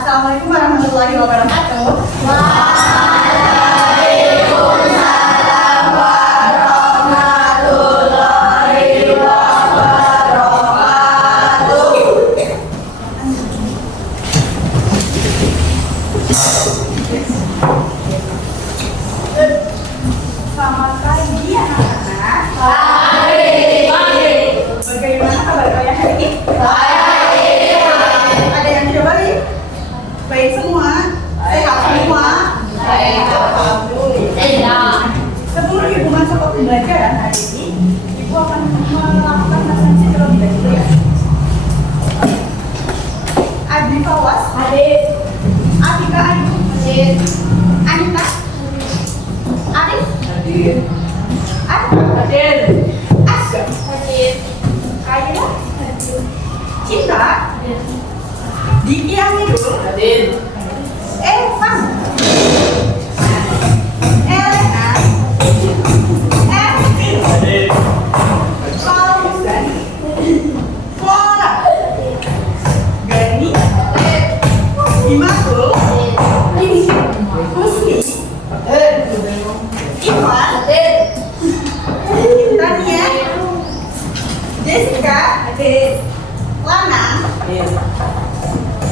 Assalamualaikum warahmatullahi wabarakatuh. Waalaikumsalam warahmatullahi wabarakatuh. Selamat pagi anak-anak. Pagi. Bagaimana kabar kalian hari ini? Baik. Ada yang tidak baik? Baik semua? Sehat semua? Baik. Tidak. Sebelum Ibu masuk ke pembelajaran hari ini, Ibu akan melakukan presensi terlebih dahulu ya. Adi Fawas, Hadir. Atika Ayu, Hadir. Anita, Arif, Hadir. Arif, Hadir. Asya, Hadir. Kayla, Cinta, Diki Amirul, Hadir. Evan, Elena, Ervin, Fauzan, Flora, Gani, Imatul, Husni, Iwan, Tania, Jessica, Lana,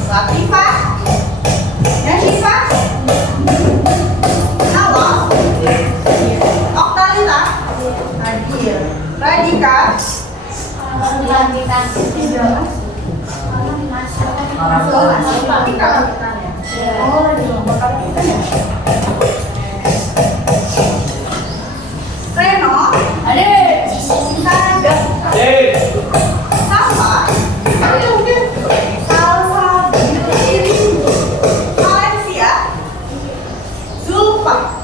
Latifah, Yashifa, Nawal, Oktalita, Adil, Radika, Reno, Sanda, Safa, Salsa, Valencia, Zulfa.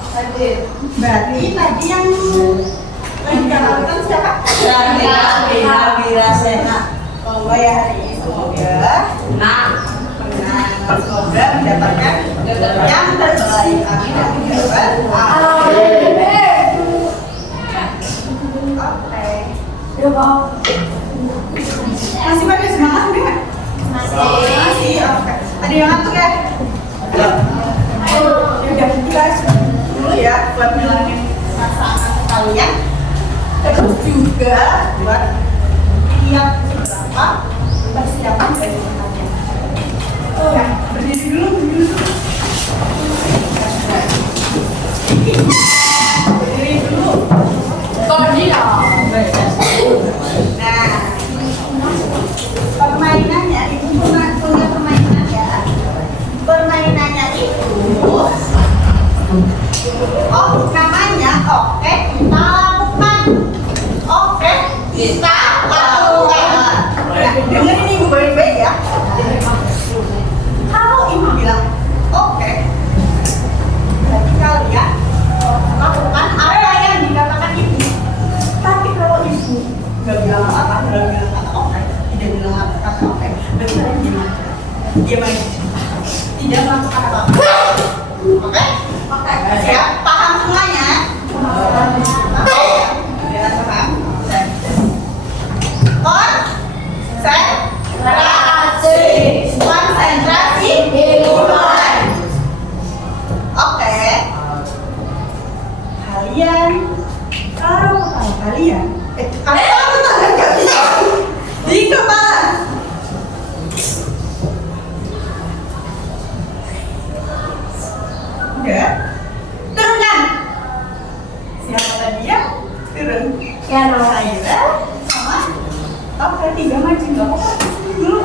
Berarti tadi yang dikenalkan siapa? Bira Sena. Semoga ya hari ini semoga menang, semoga mendapatkan yang terbaik. Amin amin ya Rabbal alamin. Oke. Masih pada semangat nggak? Masih. Oke. Ada yang ngantuk ya? Ya udah kita dulu ya buat ngilangin rasa ngantuk kalian. Terus juga buat lihat beberapa persiapan dari kalian. Ya, berdiri dulu. Berdiri dulu. Nah, permainannya itu punya permainan ya. Permainannya itu, namanya oke kita lakukan. Oke kita lakukan. Nah, dengerin ibu baik-baik ya. Kalau ibu bilang oke, berarti kalian lakukan apa yang dikatakan ibu. Tapi kalau ibu nggak bilang apa, nggak bilang kata oke, tidak bilang kata oke, berarti kalian gimana? Diam aja. Tidak melakukan apa-apa. Oke? Oke. Siap? Paham semuanya? Oke. Sudah paham? Konsentrasi dimulai. Oke. Kalian taruh kepala kalian. Taruh tangan kalian di kepala. Udah. Turunkan. Siapa tadi ya? Turun. Saya sama. Oke, 3 maju nggak apa-apa. Dulu.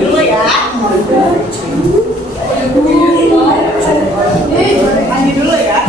Dulu ya. Maju dulu ya.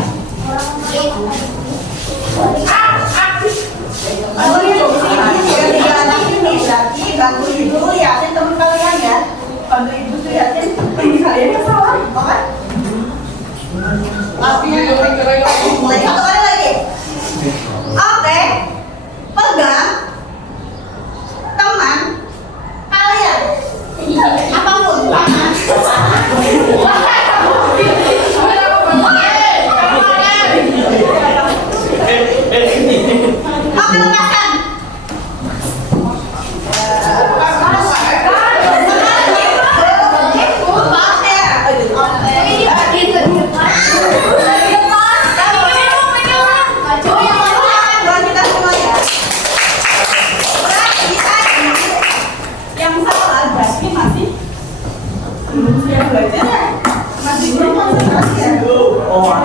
belajar masih belum konsentrasi ya. Oh,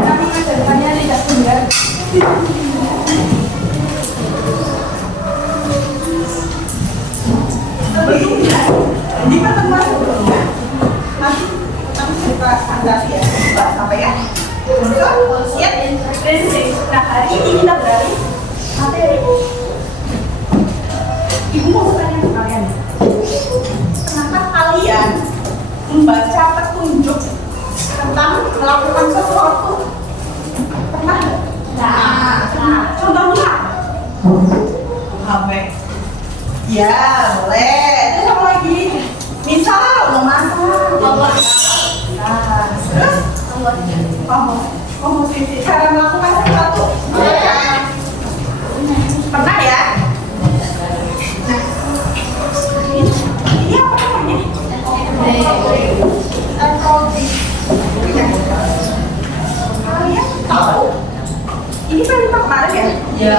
Kami masa depannya tidak tunggal. Sebelumnya di pertemuan sebelumnya masih kami cerita fantasi ya, bahas apa ya? Siap, prinsip. Nah hari ini kita beralih materi. Ibu mau bertanya ke kalian, kenapa kalian membaca petunjuk tentang melakukan sesuatu? Pernah nggak? Nah, contohnya HP. Ya, boleh. Terus apa lagi? Misal mau masak. Nah, terus komposisi cara melakukan sesuatu. Pernah ya? Nah, ini apa namanya? Entropi. Kalian tahu? Ini kan kemarin ya? ya.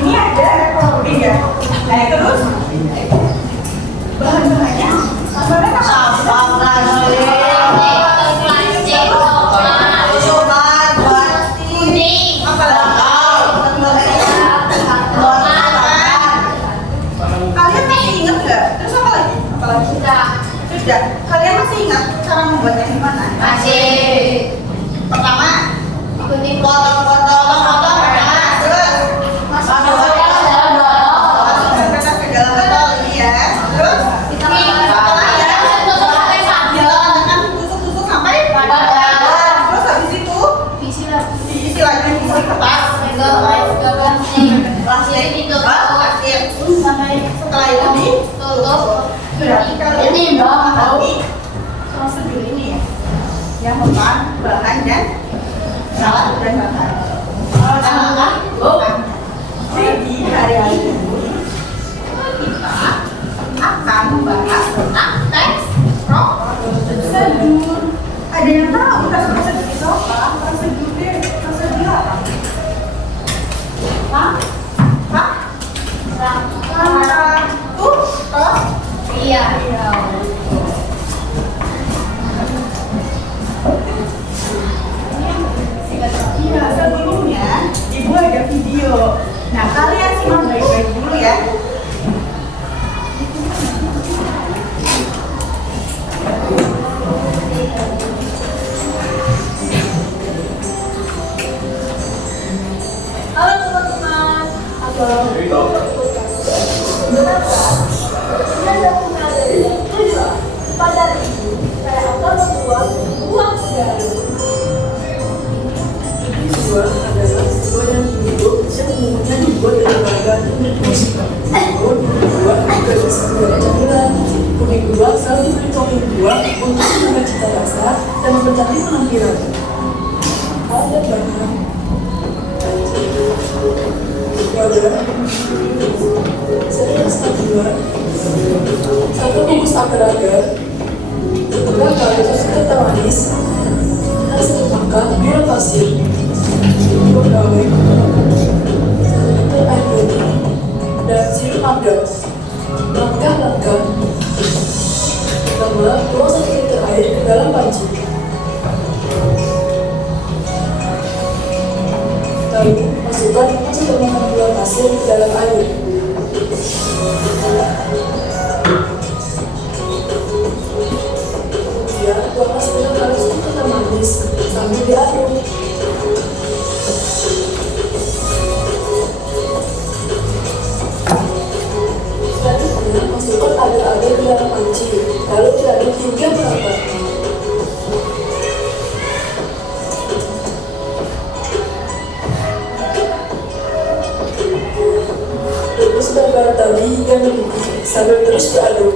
Ini ada entropi ya. Terus bahan-bahannya sebenarnya apa? Sampah plastik. Sobat plastik. Apa lagi? Kalian masih ingat nggak? Terus apa lagi? Apa lagi? Sudah. Kalian masih ingat cara membuatnya gimana? Masih. Pertama, Ikuti potong-potong. terus Masukkan ke dalam botol. masukkan ke dalam botol ini ya. Terus tekan tusuk-tusuk sampai terus habis itu diisi lagi di kertas plastik. Setelah itu berarti kalian Ini dong. tahu prosedur ini ya, yang merupakan bahan dan salah dan bahan. Jadi hari ini kita akan membahas tentang teks prosedur. Ada yang tahu prosedur itu apa? Prosedur apa? Hah? Iya. Iya, sebelumnya ibu ada video. Nah, kalian simak baik-baik dulu ya. Halo teman-teman. Pada ibu, saya akan membuat uang segala. Dua adalah sebuah yang hidup yang umumnya dibuat dari bahan kuning musik. Dua juga bisa menjadi camilan. Kuning dua selalu diberi topping dua untuk menambah cita rasa dan mempercantik penampilan. Ada bahan wadah serius dua satu bungkus agar-agar setengah kali susu manis dan satu makan gula pasir. Pegawai, air putih, dan sirup magang. Langkah-langkah. Pertama, tuang 1 liter air ke dalam panci. Lalu, masukkan 1 makan gula pasir ke dalam air. Kemudian, tuangkan setengah kali susu kental manis sambil diaduk. Selanjutnya, masukkan agar-agar ke dalam panci, lalu diaduk hingga merata. Rebus bahan tadi hingga mendidih sambil terus diaduk.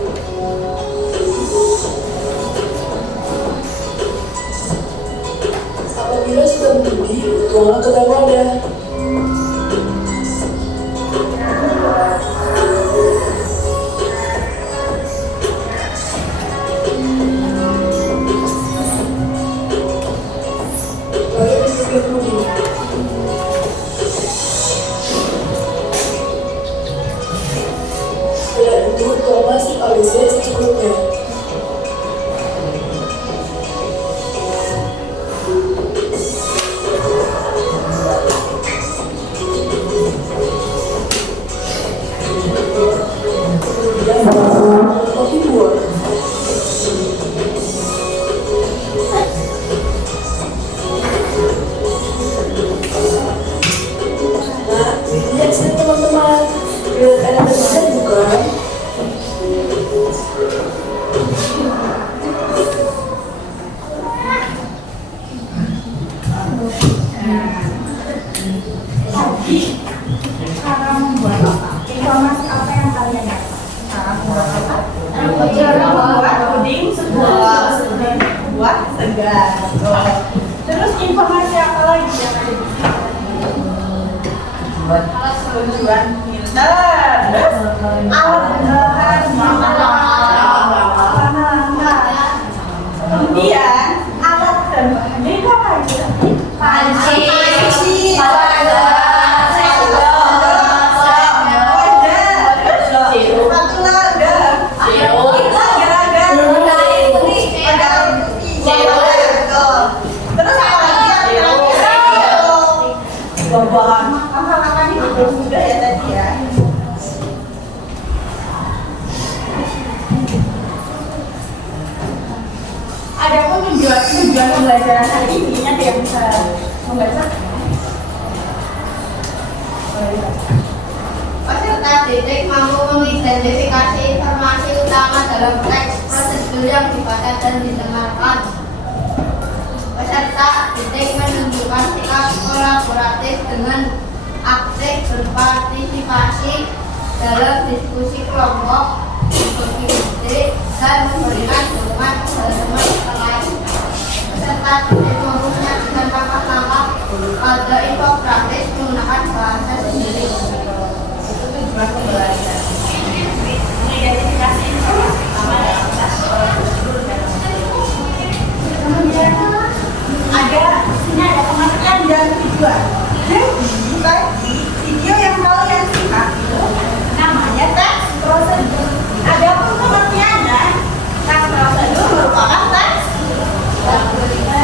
Apabila sudah mendidih, tuanglah ke dalam wadah. Lalu dibikin puding. Jadi, cara membuat apa? Informasi apa yang kalian dapat? Cara membuat apa? Cara membuat puding segar. Terus informasi apa lagi yang ada di sini? Tujuan pintar. Terus alat bahan kemudian alat dan bahannya itu apa aja? Panci. Adapun tujuan pembelajaran hari ini ada yang bisa membaca? Peserta didik mampu mengidentifikasi informasi utama dalam teks prosedur yang dibaca dan didengarkan. Peserta didik menunjukkan sikap kolaboratif dengan aktif berpartisipasi dalam diskusi kelompok, berbagi ide, dan memberikan dukungan kepada teman lain. Peserta didik mampu menyajikan langkah-langkah pada infografis menggunakan bahasa sendiri. Itu tujuan pembelajaran. Mengidentifikasi informasi utama dalam teks prosedur dan kemudian ada pengertian dan tujuan. Jadi tadi video yang kalian simak itu namanya teks prosedur. Ada pun pengertiannya, teks prosedur merupakan teks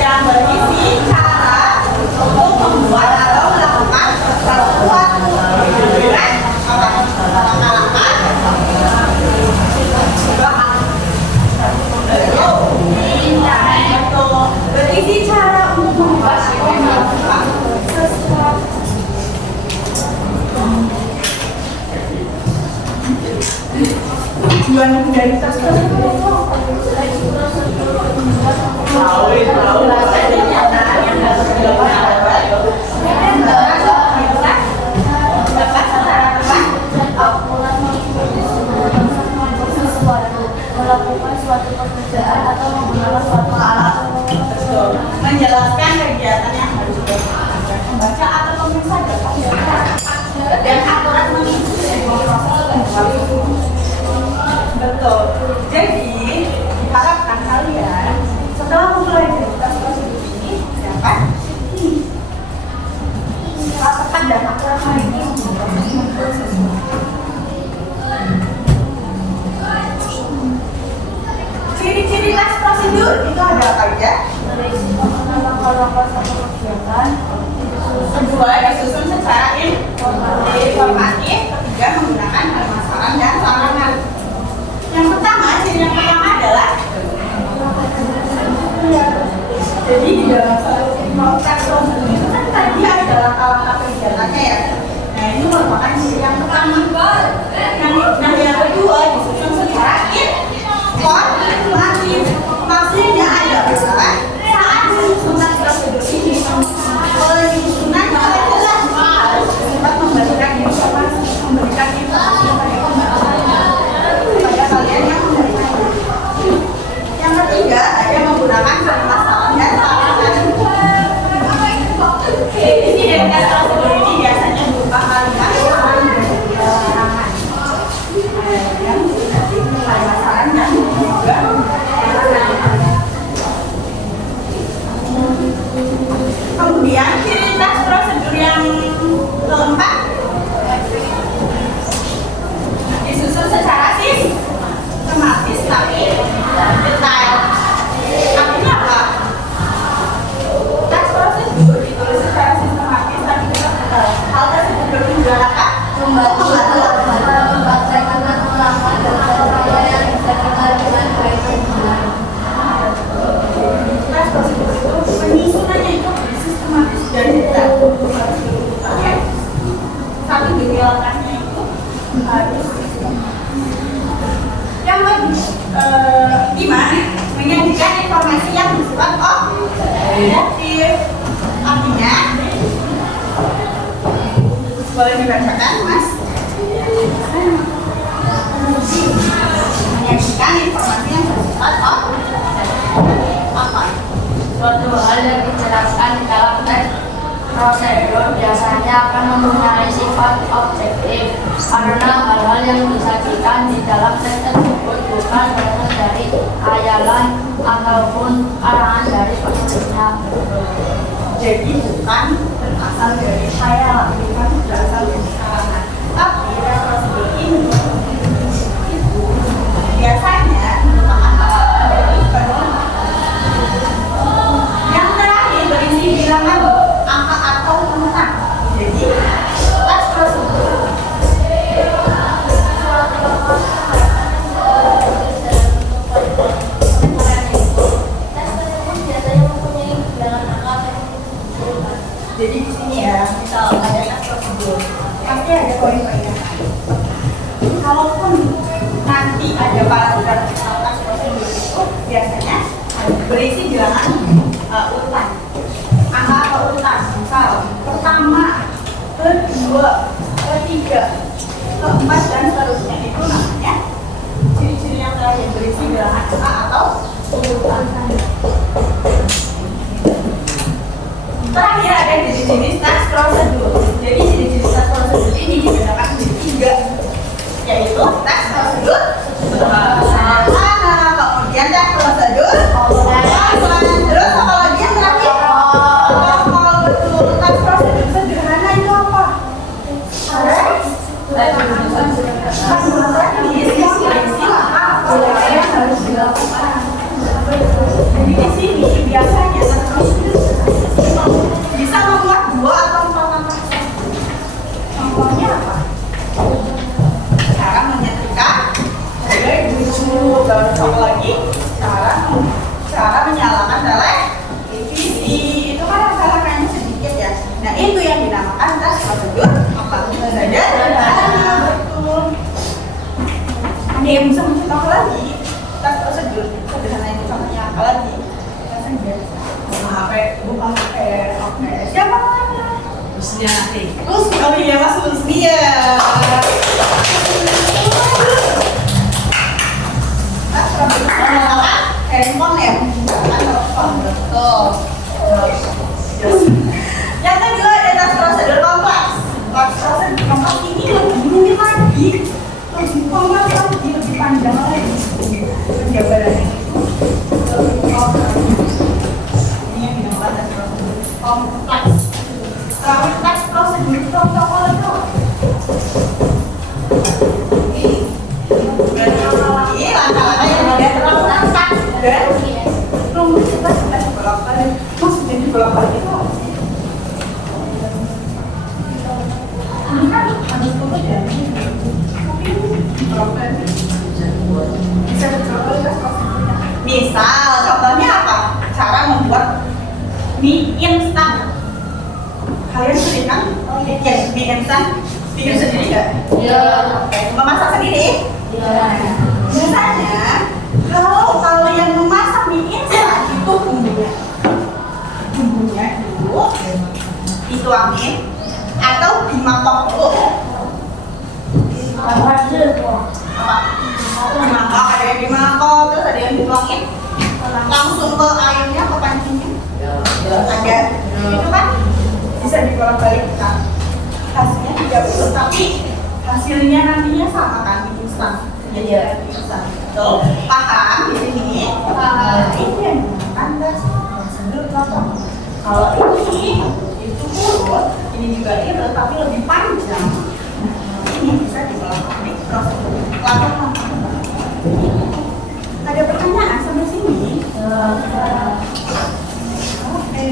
yang berisi cara untuk membuat atau melakukan sesuatu. Berisi cara untuk membuat atau melakukan sesuatu. Tujuan dari tes tersebut melakukan suatu pekerjaan atau menggunakan suatu alat. menjelaskan kegiatan yang harus dilakukan, membaca atau memeriksa data dan akurat mengikuti proses. Betul. Jadi diharapkan kalian setelah mempelajari tes prosedur ini dapat melakukan dan akurat mengikuti proses. Ciri-ciri tes prosedur itu ada apa aja? Kedua, disusun secara informatif. Ketiga, menggunakan permasalahan dan tantangan. Yang pertama adalah jadi di dalam satu tes prosedur itu kan tadi ada langkah-langkah kegiatannya ya. Nah ini merupakan ciri yang pertama. Nah yang kedua disusun secara informatif. Maksudnya adalah saat menyusun prosedur ini penyusunan adalah harus dapat memberikan informasi kepada kalian yang menerima. Yang ketiga ada menggunakan permasalahan dan tantangan. Isi dari tes prosedur ini biasanya berupa kalimat yang permasalahan dan juga Boleh dibacakan, Mas? Menyajikan informasi yang bersifat apa? Suatu hal yang dijelaskan di dalam teks prosedur biasanya akan mempunyai sifat objektif karena hal-hal yang disajikan di dalam teks tersebut bukan berasal dari khayalan ataupun arahan dari penulisnya. Jadi bukan berasal dari khayalan, bukan berasal dari karangan. Tapi prosedur ini itu biasanya merupakan hal dari penulis. Yang terakhir berisi bilangan angka atau urutan. Jadi teks prosedur jadi di sini ya, misal ada teks prosedur, pasti ada poin-poinnya. Kalaupun nanti ada paragraf teks prosedur itu biasanya berisi bilangan urutan, angka atau urutan. Misal pertama, kedua, ketiga, keempat dan seterusnya itu namanya ciri-ciri yang terakhir berisi bilangan angka atau urutan. Terakhir ada jenis-jenis teks prosedur. Jadi jenis-jenis teks prosedur ini dibedakan menjadi 3, yaitu teks prosedur sederhana, kemudian teks prosedur kompleks, terus apa lagi yang terakhir? Kalau betul teks prosedur sederhana itu apa? Harus dilakukan. Jadi di sini biasanya teks prosedur bisa membuat 2 atau 4 langkah. Contohnya apa? Cara menyetrika, terus apa lagi? Cara menyalakan televisi. Itu kan langkah-langkahnya sedikit ya. Nah itu yang dinamakan teks prosedur apa saja. Betul. Ada yang bisa mencontoh apa lagi? Teks prosedur sederhana itu contohnya apa lagi? HP, bukan HP. Siapa namanya? Rusniati. Oh iya, Mas Rusnia. Handphone ya? Telepon, betul. Yang kedua ada teks prosedur kompleks. Teks prosedur kompleks ini lebih rumit lagi, lebih kompleks lagi, lebih panjang lagi. Penjabarannya itu lebih kompleks. Ini yang dinamakan teks prosedur kompleks. Teks prosedur protokol itu ini langkah-langkah yang tidak terlalu ketat dan rumit kita sudah dibolak-balik. Maksudnya dibolak-balik itu apa sih? Ini kan harus turun ya, tapi ini dibolak-balik. Bisa dicoba teks prosedurnya. Misal contohnya apa? Cara membuat mie instan. Kalian sering kan bikin mie instan? Bikin sendiri nggak? Iya. Memasak sendiri? Iya. Biasanya kalau yang memasak mie instan itu bumbunya dulu dituangin atau dimangkok dulu. Apa? Dimangkok, ada yang dimangkok, terus ada yang dituangin langsung ke airnya, ke pancingnya. Ada, itu kan bisa dibolak-balik kan? Hasilnya tidak betul, tapi hasilnya nantinya sama kan mie instan. Jadi mie instan. Tuh, paham di sini? Itu yang digunakan teks prosedur protokol. Kalau ini itu urut, ini juga urut tapi lebih panjang. Ini bisa dibolak-balik prosedur. Ada pertanyaan sampai sini? Oke.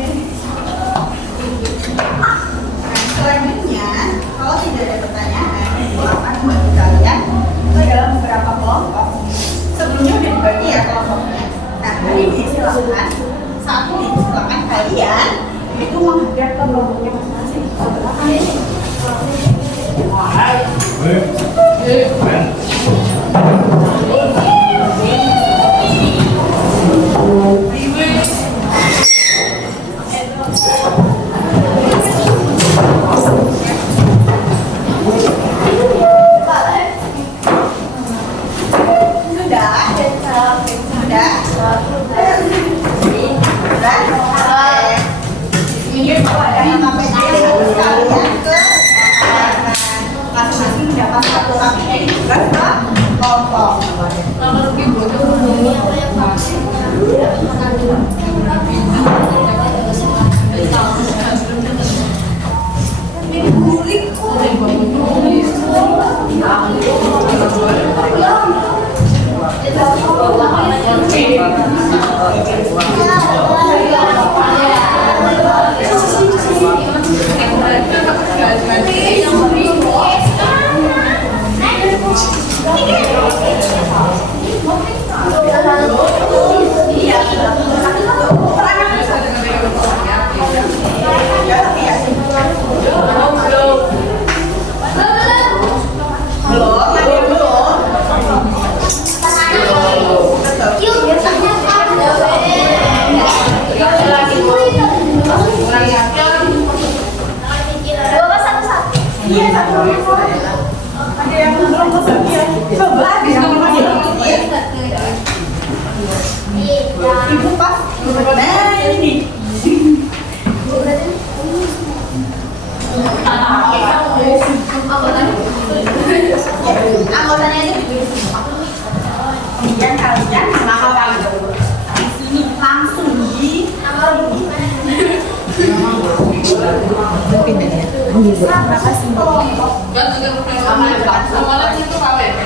Selanjutnya, kalau tidak ada pertanyaan, itu akan membagi kalian ke dalam beberapa kelompok. Sebelumnya udah dibagi ya kelompoknya. Nah, hari ini silakan kalian itu menghadap ke kelompoknya masing-masing.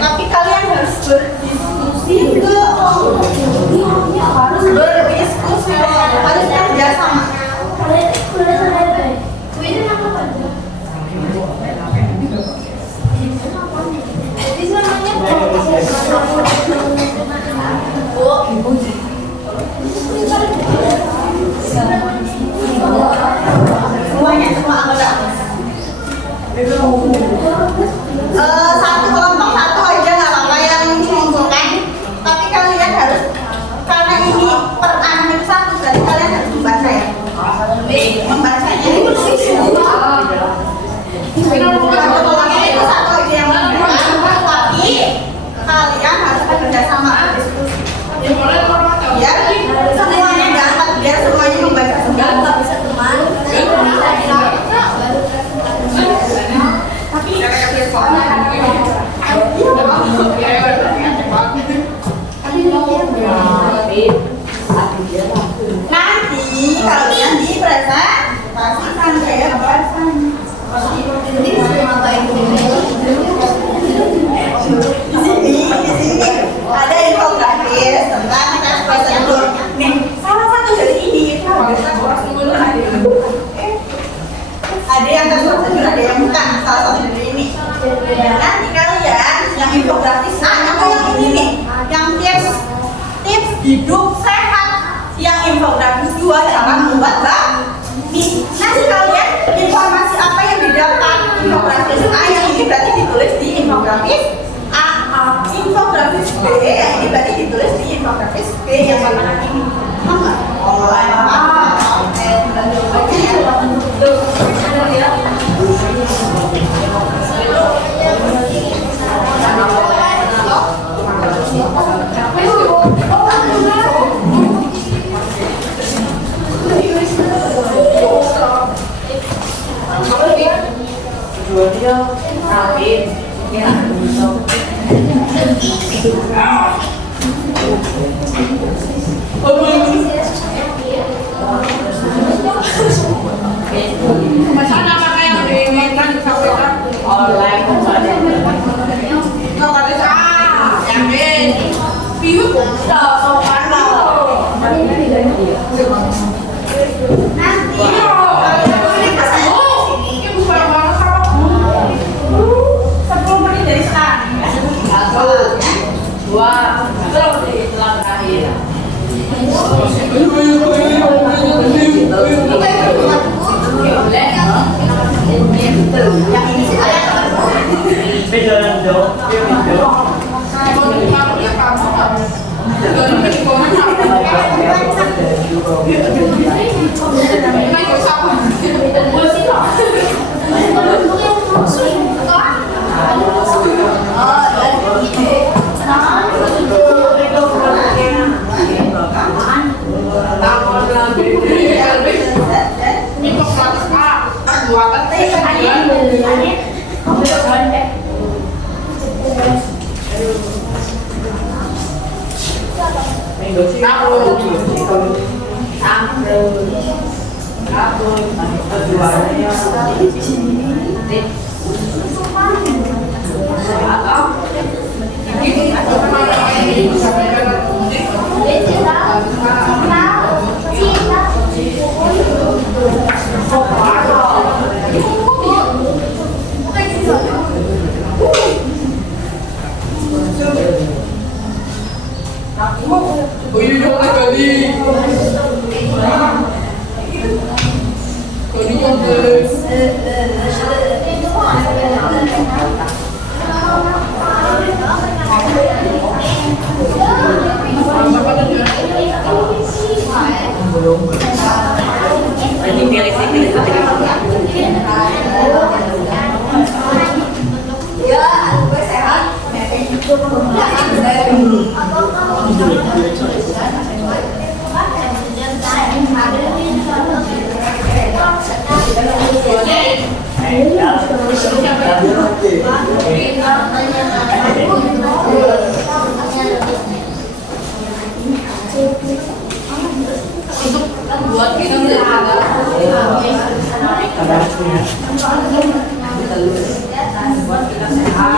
Tapi kalian harus berdiskusi harus berdiskusi, harus kerja sama. Semuanya, semua anggota. Satu kelompok satu aja nggak apa-apa yang mengumpulkan, tapi kalian harus, karena ini per anak itu satu, berarti kalian harus membaca ya. Membacanya itu satu kelompok itu satu aja yang mengumpulkan, tapi kalian harus bekerja sama, berdiskusi. Biar semuanya dapat, biar semuanya membaca semua. Nanti kalian dipresentasikan kayak bahasanya. Di sini ada infografis tentang tes prosedur. Nih, salah satu dari ini itu tes prosedur ada yang tes prosedur, ada yang bukan. Salah satu dari ini. Dan nanti kalian yang infografis atau yang ini nih, yang tips hidup sehat, yang infografis 2 cara membuat bakmi. Nanti kalian informasi apa yang didapat infografis A yang ini berarti ditulis di infografis A, infografis B yang ini berarti ditulis di infografis B yang mana ini. Masalah apa yang diinginkan disampaikan oleh yakin piu sopan nanti ini bukan banget sama 10 menit dari sekarang. 2 terus di setelah terakhir. Yang ini sih ada Beneran dong, buat kita menjaga buat kita sehat.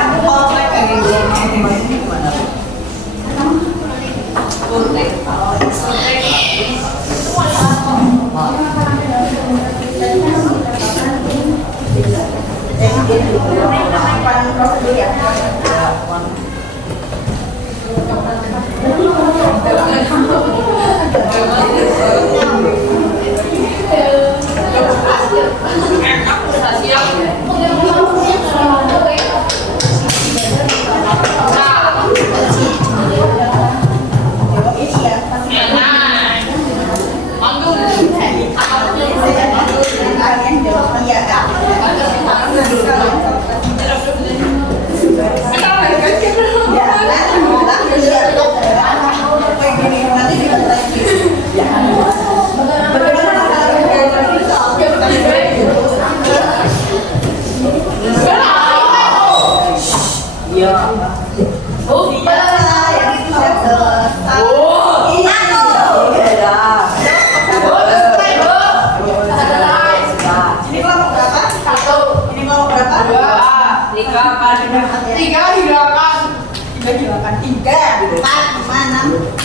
Aku mau kayak gini.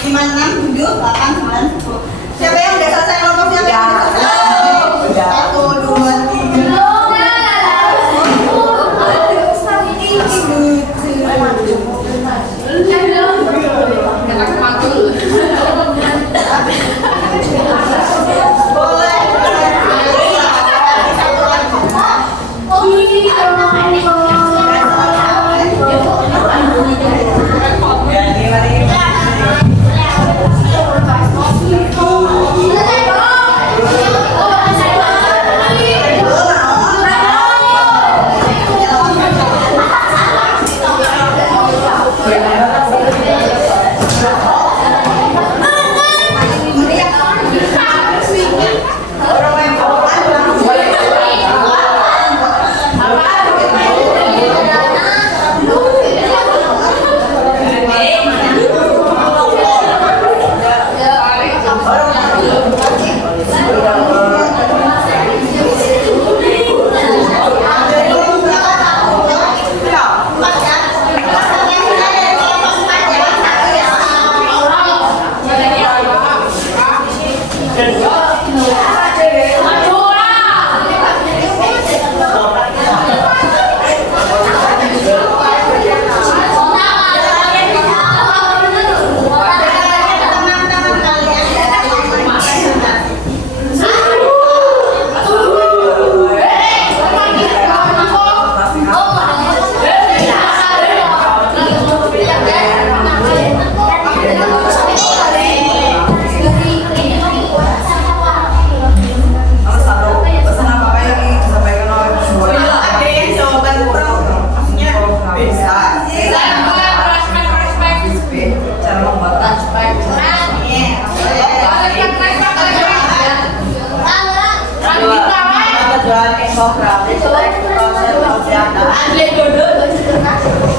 Gimana? Siapa yang udah selesai kelompoknya? Satu, dua, tiga.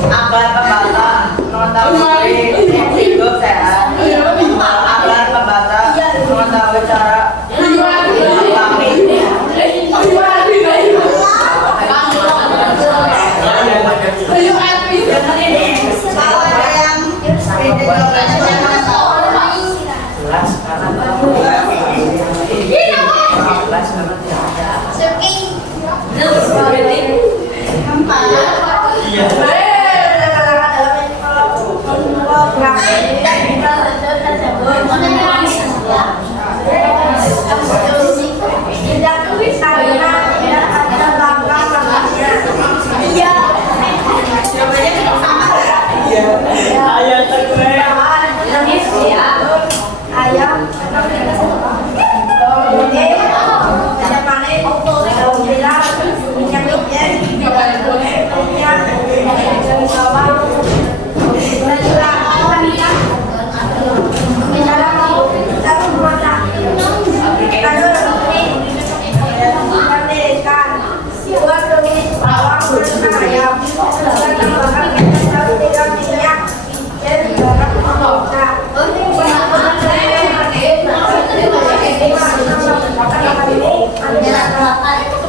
Agar pembata mengetahui hidup sehat, agar pembata mengetahui cara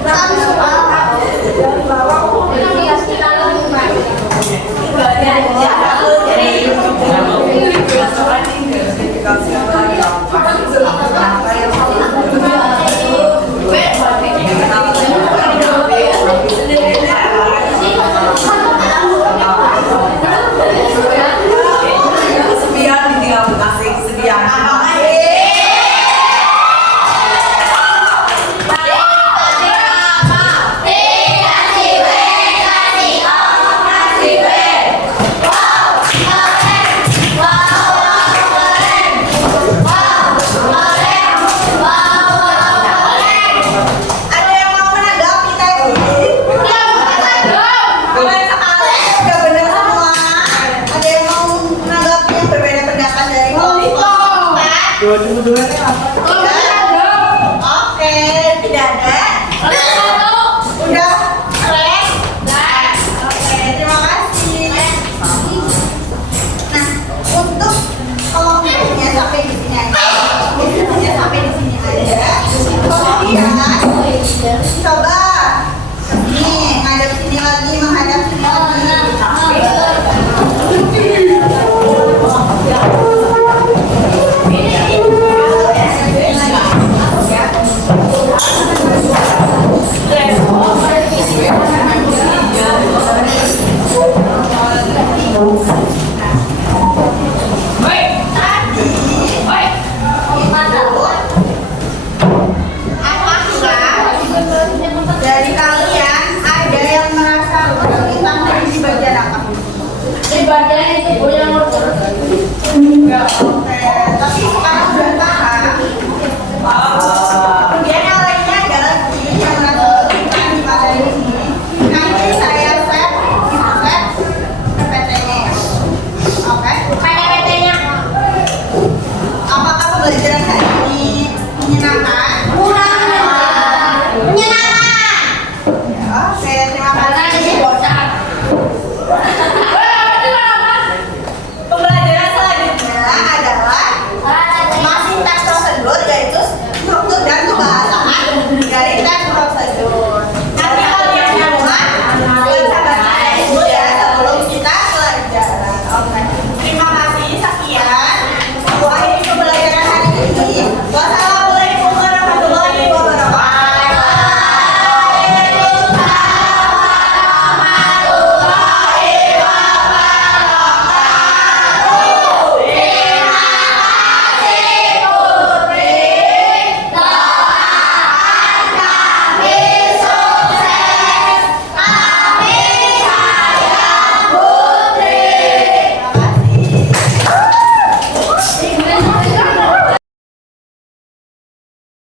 Satu